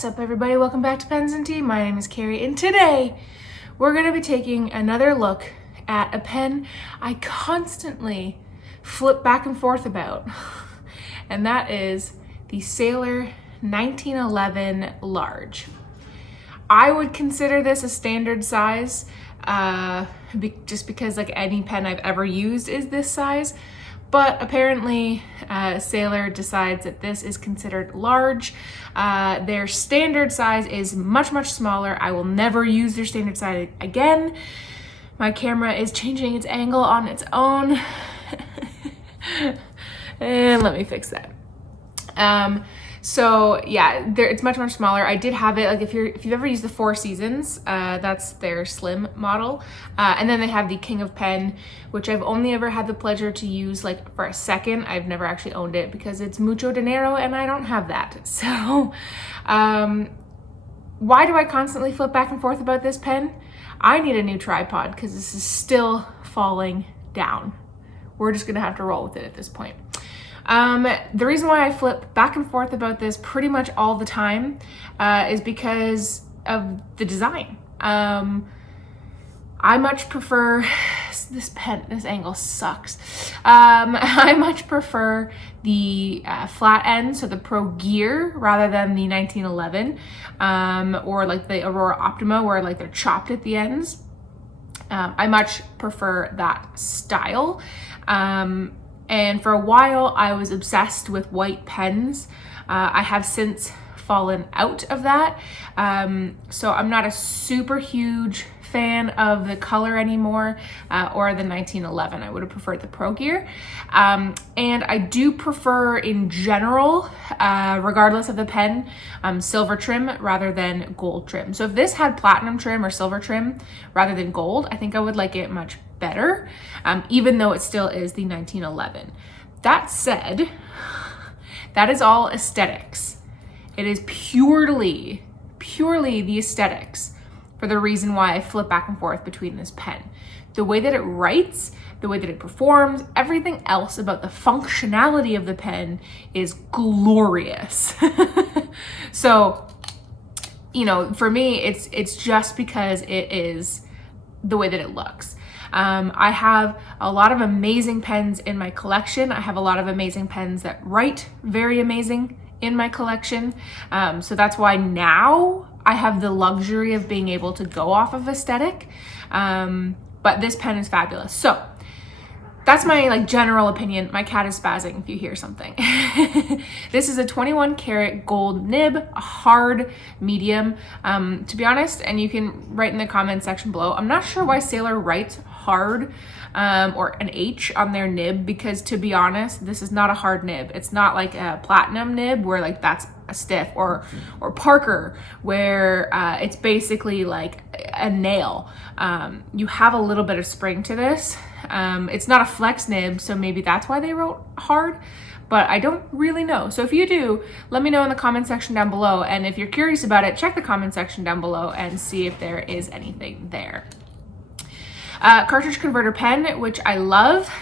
What's up, everybody? Welcome back to Pens and Tea. My name is Carrie, and today we're going to be taking another look at a pen I constantly flip back and forth about, and that is the Sailor 1911 Large. I would consider this a standard size, just because like any pen I've ever used is this size. But apparently Sailor decides that this is considered large. Their standard size is much, much smaller. I will never use their standard size again. My camera is changing its angle on its own. And let me fix that. So yeah, it's much, much smaller. I did have it, like if you've ever used the Four Seasons, that's their slim model. And then they have the King of Pen, which I've only ever had the pleasure to use like for a second. I've never actually owned it because it's mucho dinero and I don't have that. So, why do I constantly flip back and forth about this pen? I need a new tripod because this is still falling down. We're just gonna have to roll with it at this point. The reason why I flip back and forth about this pretty much all the time is because of the design. I much prefer this pen. This angle sucks. I much prefer the flat end, so the Pro Gear, rather than the 1911 or like the Aurora Optima, where like they're chopped at the ends. I much prefer that style. And for a while, I was obsessed with white pens. I have since fallen out of that. So I'm not a super huge fan of the color anymore, or the 1911. I would have preferred the Pro Gear. And I do prefer in general, regardless of the pen, silver trim rather than gold trim. So if this had platinum trim or silver trim rather than gold, I think I would like it much better, even though it still is the 1911. That said, that is all aesthetics. It is purely the aesthetics for the reason why I flip back and forth between this pen. The way that it writes, the way that it performs, everything else about the functionality of the pen is glorious. So, you know, for me, it's just because it is the way that it looks. I have a lot of amazing pens in my collection. I have a lot of amazing pens that write very amazing in my collection. So that's why now I have the luxury of being able to go off of aesthetic. But this pen is fabulous. So that's my like general opinion. My cat is spazzing if you hear something. This is a 21 karat gold nib, a hard medium. To be honest, and you can write in the comment section below, I'm not sure why Sailor writes hard or an H on their nib, because to be honest, this is not a hard nib. It's not like a platinum nib where like that's a stiff, or Parker where it's basically like a nail. You have a little bit of spring to this. It's not a flex nib, so maybe that's why they wrote hard, but I don't really know. So if you do, let me know in the comment section down below. And if you're curious about it, check the comment section down below and see if there is anything there. Cartridge converter pen, which I love,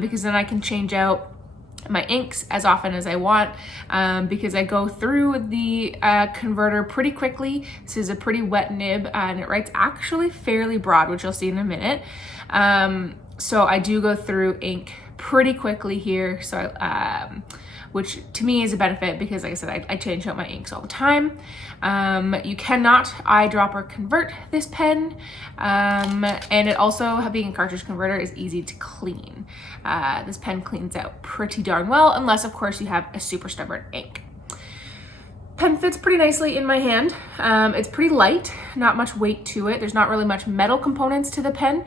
because then I can change out my inks as often as I want, because I go through the converter pretty quickly. This is a pretty wet nib, and it writes actually fairly broad, which you'll see in a minute. So I do go through ink pretty quickly here, so which to me is a benefit because, like I said, I change out my inks all the time. You cannot eyedrop or convert this pen, and it also, being a cartridge converter, is easy to clean. This pen cleans out pretty darn well, unless of course you have a super stubborn ink. Pen fits pretty nicely in my hand. It's pretty light, not much weight to it. There's not really much metal components to the pen,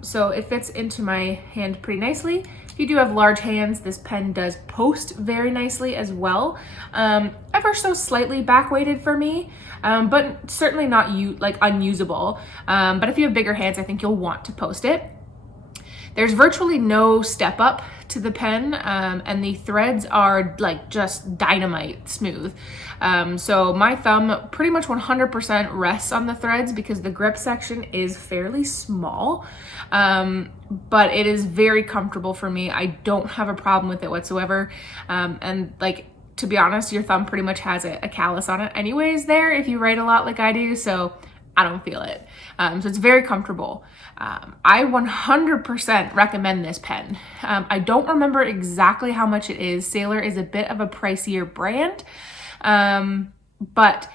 so it fits into my hand pretty nicely. If you do have large hands, this pen does post very nicely as well. Ever so slightly back weighted for me, but certainly not unusable. But if you have bigger hands, I think you'll want to post it. There's virtually no step up to the pen, and the threads are like just dynamite smooth. So my thumb pretty much 100% rests on the threads because the grip section is fairly small, but it is very comfortable for me. I don't have a problem with it whatsoever. And like to be honest, your thumb pretty much has a callus on it anyways there if you write a lot like I do, so I don't feel it. So it's very comfortable. I 100% recommend this pen. I don't remember exactly how much it is. Sailor is a bit of a pricier brand, but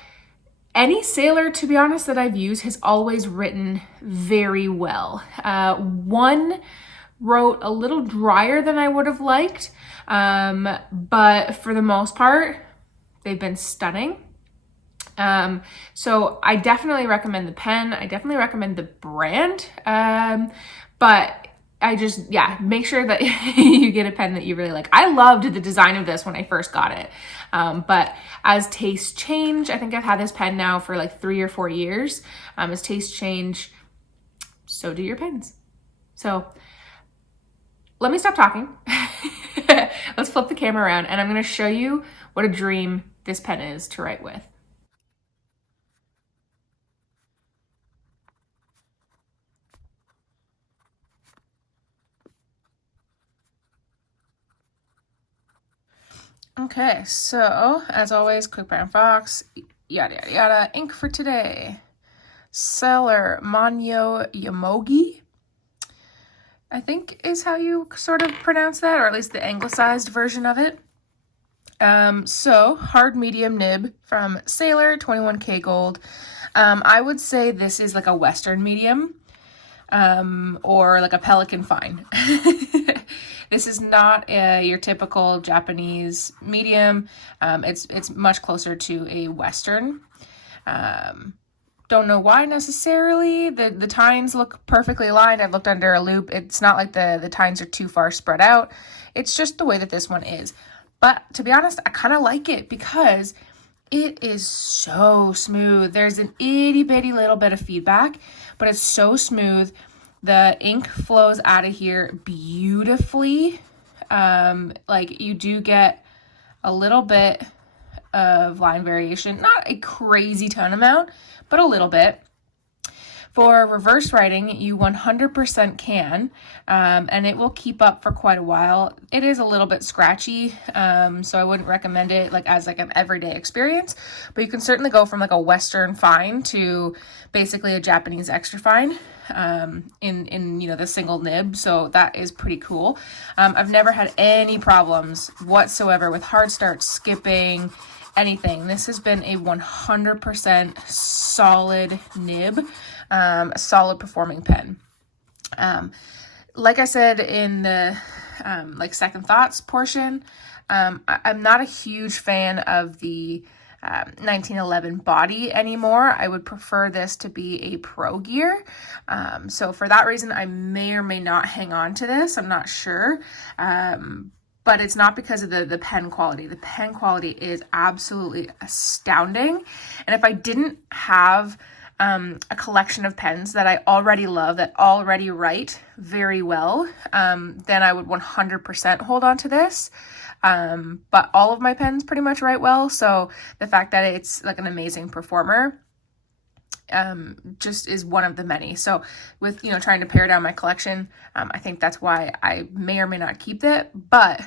any Sailor, to be honest, that I've used has always written very well. One wrote a little drier than I would have liked, but for the most part, they've been stunning. So I definitely recommend the pen. I definitely recommend the brand. But I just, yeah, make sure that you get a pen that you really like. I loved the design of this when I first got it. But as tastes change, I think I've had this pen now for like 3 or 4 years. As tastes change, so do your pens. So let me stop talking. Let's flip the camera around and I'm going to show you what a dream this pen is to write with. Okay, so as always, quick brown fox, yada yada yada. Ink for today, Sailor Manyo Yomogi, I think is how you sort of pronounce that, or at least the anglicized version of it. So hard medium nib from Sailor, 21K gold. I would say this is like a Western medium, or like a Pelican fine. This is not your typical Japanese medium. It's much closer to a Western. Don't know why necessarily. The tines look perfectly aligned. I've looked under a loop. It's not like the tines are too far spread out. It's just the way that this one is. But to be honest, I kind of like it because it is so smooth. There's an itty bitty little bit of feedback, but it's so smooth. The ink flows out of here beautifully. Like you do get a little bit of line variation, not a crazy ton amount, but a little bit. For reverse writing, you 100% can, and it will keep up for quite a while. It is a little bit scratchy, so I wouldn't recommend it like as like an everyday experience, but you can certainly go from like a Western fine to basically a Japanese extra fine in you know, the single nib, so that is pretty cool. I've never had any problems whatsoever with hard start, skipping, anything. This has been a 100% solid nib, a solid performing pen. Like I said in the like second thoughts portion, I'm not a huge fan of the 1911 body anymore. I would prefer this to be a Pro Gear. So for that reason, I may or may not hang on to this. I'm not sure. But it's not because of the pen quality. The pen quality is absolutely astounding. And if I didn't have a collection of pens that I already love, that already write very well, then I would 100% hold on to this. But all of my pens pretty much write well. So the fact that it's like an amazing performer just is one of the many. So with, you know, trying to pare down my collection, I think that's why I may or may not keep it, but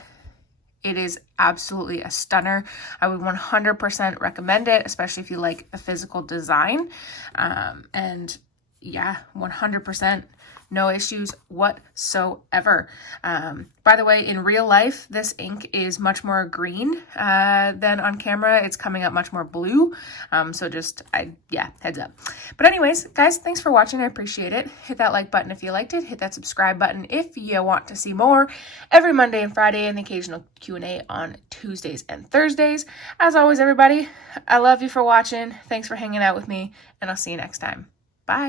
it is absolutely a stunner. I would 100% recommend it, especially if you like the physical design. And yeah, 100%. No issues whatsoever. By the way, in real life, this ink is much more green than on camera. It's coming up much more blue. So just, yeah, heads up. But anyways, guys, thanks for watching. I appreciate it. Hit that like button if you liked it. Hit that subscribe button if you want to see more every Monday and Friday, and the occasional Q&A on Tuesdays and Thursdays. As always, everybody, I love you for watching. Thanks for hanging out with me, and I'll see you next time. Bye.